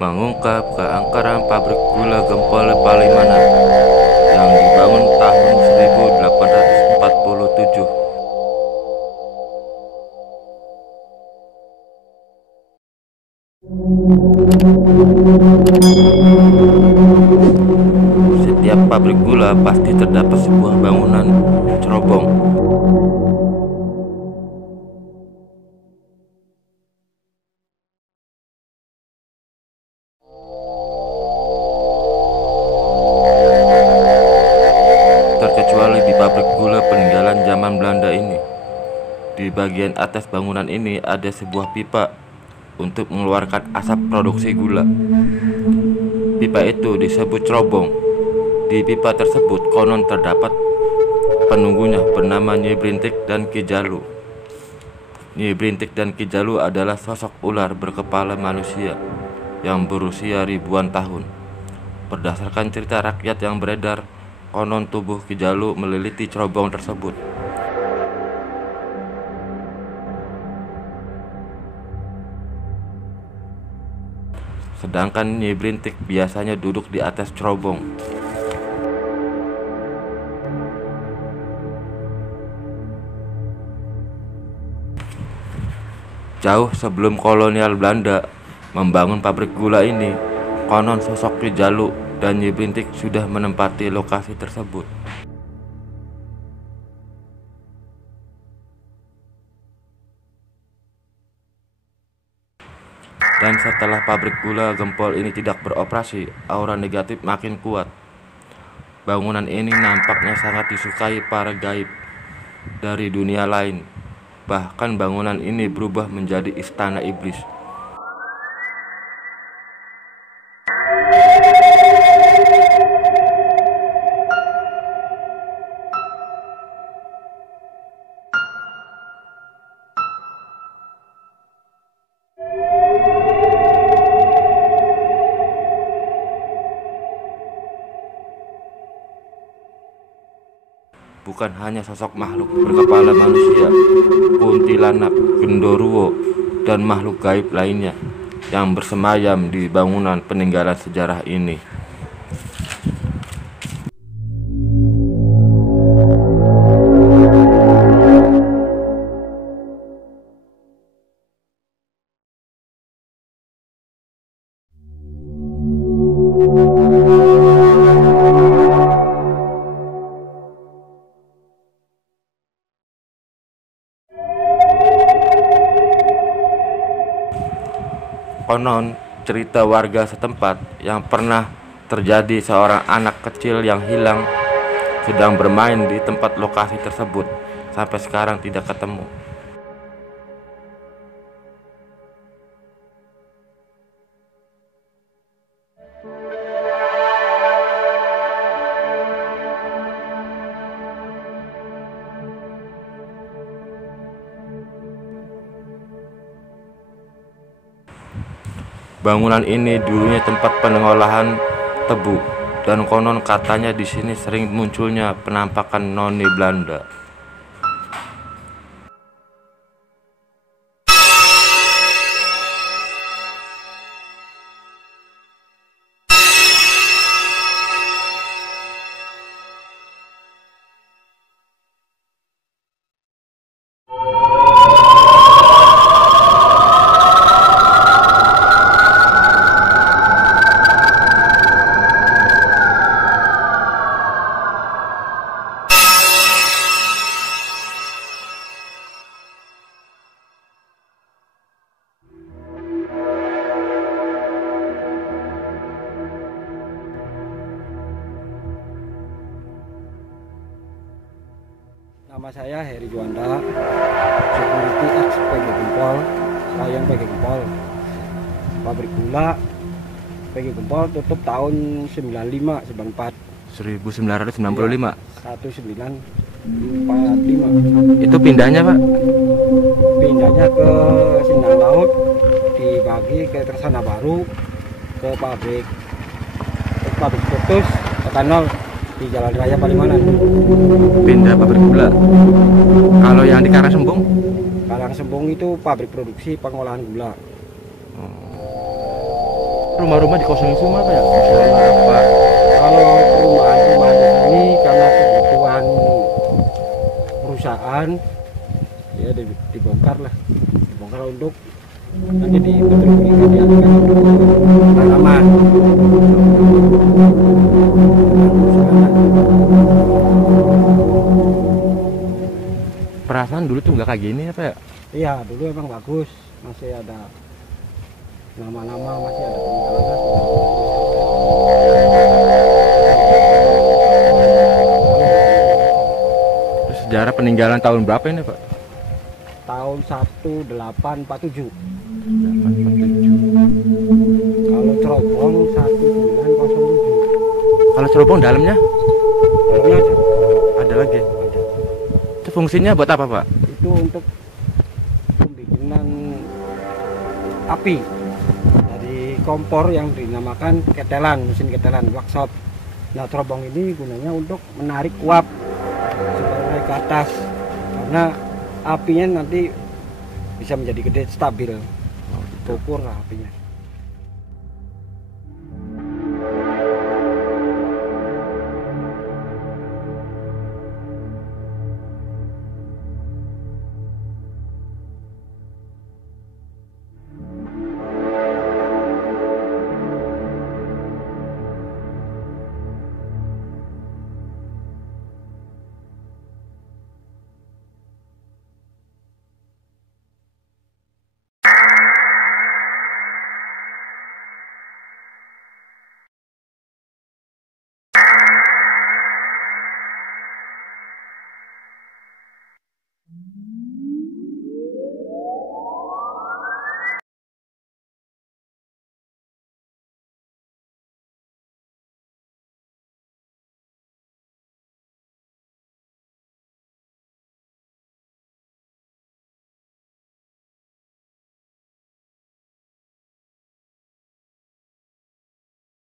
mengungkap keangkaran pabrik gula Gempol Palimanan yang dibangun tahun 1847. Setiap pabrik gula pasti terdapat sebuah bangunan cerobong. Terkecuali di pabrik gula peninggalan zaman Belanda ini. Di bagian atas bangunan ini ada sebuah pipa untuk mengeluarkan asap produksi gula. Pipa itu disebut cerobong. Di pipa tersebut konon terdapat penunggunya bernama Nyi Brintik dan Ki Jalu. Nyi Brintik dan Ki Jalu adalah sosok ular berkepala manusia yang berusia ribuan tahun. Berdasarkan cerita rakyat yang beredar, konon tubuh Ki Jalu meliliti cerobong tersebut. Sedangkan Nyi Brintik biasanya duduk di atas cerobong. Jauh sebelum kolonial Belanda membangun pabrik gula ini, konon sosok Ki Jalu dan Nyi Brintik sudah menempati lokasi tersebut. Dan setelah pabrik gula Gempol ini tidak beroperasi, aura negatif makin kuat. Bangunan ini nampaknya sangat disukai para gaib dari dunia lain. Bahkan bangunan ini berubah menjadi istana iblis. Bukan hanya sosok makhluk berkepala manusia, kuntilanak, genderuwo, dan makhluk gaib lainnya yang bersemayam di bangunan peninggalan sejarah ini. Konon cerita warga setempat yang pernah terjadi seorang anak kecil yang hilang sedang bermain di tempat lokasi tersebut sampai sekarang tidak ketemu. Bangunan ini dulunya tempat pengolahan tebu, dan konon katanya di sini sering munculnya penampakan noni Belanda. Nama saya Heri Juanda, security X PG Gempol, Sayang PG Gempol. Pabrik gula PG Gempol tutup tahun 95, 94. 1995. 1945. Itu pindahnya, Pak? Pindahnya ke Sindang Laut, dibagi ke Tersana Baru, ke pabrik putus, etanol di Jalan Raya Palimanan. Pindah pabrik gula. Kalau yang di Karangsembung? Karangsembung itu pabrik produksi pengolahan gula. rumah-rumah dikosongin semua Pak ya? Apa? Kalau perumahan-perumahan di sini karena kebutuhan perusahaan ya dibongkar lah, dibongkar untuk nanti dialihkan untuk tanaman. Perasaan dulu tuh nggak kayak gini ya Pak ya? Iya, dulu emang bagus, masih ada nama-nama, masih ada peninggalan. Terus sejarah peninggalan tahun berapa ini Pak? Tahun 1847. 847. Kalau cerobong 1907. Kalau cerobong dalamnya Dalamnya ada. ada lagi. Itu fungsinya buat apa Pak? Itu untuk pembikinan api dari kompor yang dinamakan ketelan, mesin ketelan workshop. Nah, cerobong ini gunanya untuk menarik uap supaya naik ke atas, karena apinya nanti bisa menjadi gede, stabil, ukur lah apinya.